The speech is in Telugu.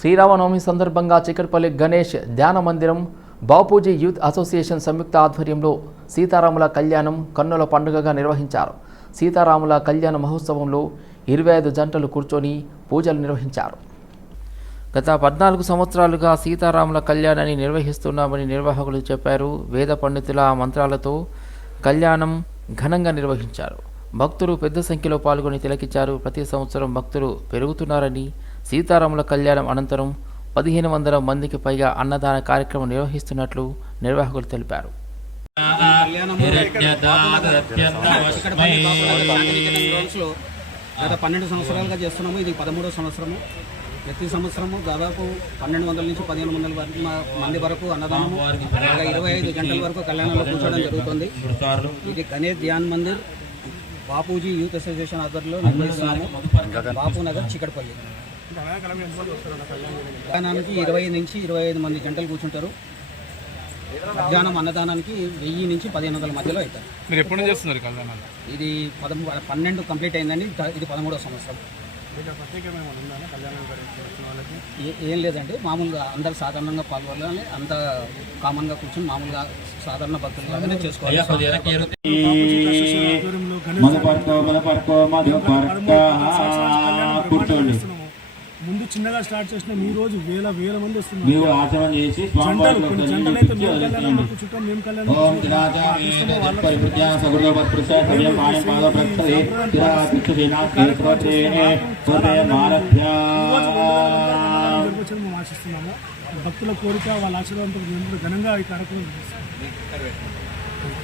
శ్రీరామనవమి సందర్భంగా చికట్పల్లి గణేష్ ధ్యాన మందిరం బాపూజీ యూత్ అసోసియేషన్ సంయుక్త ఆధ్వర్యంలో సీతారాముల కళ్యాణం కన్నుల పండుగగా నిర్వహించారు. సీతారాముల కళ్యాణ మహోత్సవంలో ఇరవై ఐదు జంటలు కూర్చొని పూజలు నిర్వహించారు. గత పద్నాలుగు సంవత్సరాలుగా సీతారాముల కళ్యాణాన్ని నిర్వహిస్తున్నామని నిర్వాహకులు చెప్పారు. వేద పండితుల మంత్రాలతో కళ్యాణం ఘనంగా నిర్వహించారు. భక్తులు పెద్ద సంఖ్యలో పాల్గొని తిలకించారు. ప్రతి సంవత్సరం భక్తులు పెరుగుతున్నారని సీతారాముల కళ్యాణం అనంతరం పదిహేను వందల మందికి పైగా అన్నదాన కార్యక్రమం నిర్వహిస్తున్నట్లు నిర్వాహకులు తెలిపారు. గత పన్నెండు సంవత్సరాలుగా చేస్తున్నాము. ఇది పదమూడో సంవత్సరము. ప్రతి సంవత్సరము దాదాపు పన్నెండు వందల నుంచి పదిహేను వందల వరకు మంది వరకు అన్నదానము అలాగే ఇరవై ఐదు గంటల వరకు కళ్యాణంలో కూర్చోవడం జరుగుతుంది. ఇది గణేష్ ధ్యాన్ మందిర్ బాపూజీ యూత్ అసోసియేషన్ ఆధ్వర్యంలో నిర్వహిస్తున్నాము. బాపు నగర్ చికటపల్లి. కళ్యాణానికి ఇరవై నుంచి ఇరవై ఐదు మంది గంటలు కూర్చుంటారు. మధ్యాహ్నం అన్నదానానికి వెయ్యి నుంచి పదిహేను వందల మధ్యలో అవుతారు. మీరు ఎప్పటి నుంచి చేస్తున్నారు కళ్యాణాలు? ఇది పదమూ పన్నెండు కంప్లీట్ అయిందండి. ఇది పదమూడవ సంవత్సరం. ఏ- ఏం లేదండి. మామూలుగా అందరు సాధారణంగా పాల్గొనాలి. అంత కామన్గా కూర్చొని మామూలుగా సాధారణ భక్తులు చేసుకోవాలి. కూర్చోండి ముందు చిన్నగా స్టార్ట్ చేసిన ఈ రోజు వేల వేల మంది వస్తున్నారు. ఆచరణ చేసి స్వామివారికి కొన్ని ఒక జంటలు అయితే మేము కళ్యాణం మాకు చుట్టం మేము కళ్యాణం ఓం దినాచార్య పరివృత్యా సగుణవత్పృశ సవ్యం పాయం పాద ప్రక్షతే తిరాతిష్టేనాస్తి శ్రోత్రేణే హృదయమారభ్య నిర్వచనం మేము ఆశిస్తున్నాము. భక్తుల కోరిక వాళ్ళ ఆశీర్వాదంతో మేము ఘనంగా ఈ కార్యక్రమం.